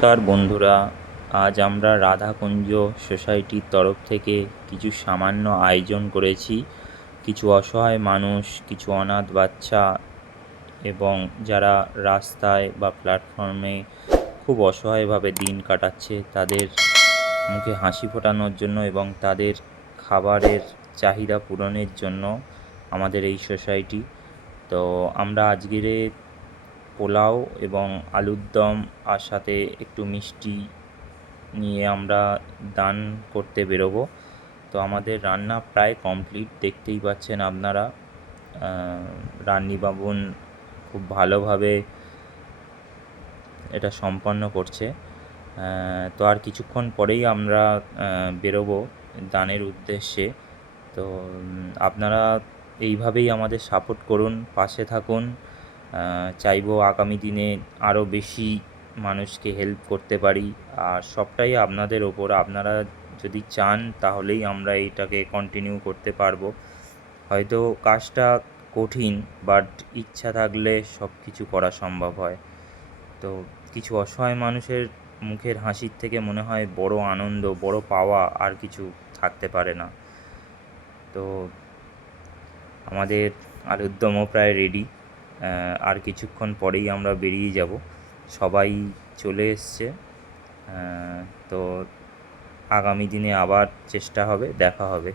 নমস্কার বন্ধুরা, আজ আমরা রাধাকুঞ্জ সোসাইটির তরফ থেকে কিছু সামান্য আয়োজন করেছি। কিছু অসহায় মানুষ, কিছু অনাথ বাচ্চা এবং যারা রাস্তায় বা প্ল্যাটফর্মে খুব অসহায়ভাবে দিন কাটাচ্ছে, তাদের মুখে হাসি ফোটানোর জন্য এবং তাদের খাবারের চাহিদা পূরণের জন্য আমাদের এই সোসাইটি। তো আমরা আজকের পোলাও এবং আলুর দম আর সাথে একটু মিষ্টি নিয়ে আমরা দান করতে বেরোবো। তো আমাদের রান্না প্রায় কমপ্লিট, দেখতেই পাচ্ছেন আপনারা। রান্নি বাবুন খুব ভালোভাবে এটা সম্পন্ন করছে। তো আর কিছুক্ষণ পরেই আমরা বেরোবো দানের উদ্দেশ্যে। তো আপনারা এইভাবেই আমাদের সাপোর্ট করুন, পাশে থাকুন। চাইবো আগামী দিনে আরও বেশি মানুষকে হেল্প করতে পারি, আর সবটাই আপনাদের ওপর। আপনারা যদি চান তাহলেই আমরা এইটাকে কন্টিনিউ করতে পারবো। হয়তো কাজটা কঠিন, বাট ইচ্ছা থাকলে সব কিছু করা সম্ভব হয়। তো কিছু অসহায় মানুষের মুখের হাসির থেকে মনে হয় বড় আনন্দ, বড় পাওয়া আর কিছু থাকতে পারে না। তো আমাদের আলুর দমও প্রায় রেডি, আর কিছুক্ষণ পরেই আমরা বেরিয়ে যাব। সবাই চলে এসছে। তো আগামী দিনে আবার চেষ্টা হবে, দেখা হবে।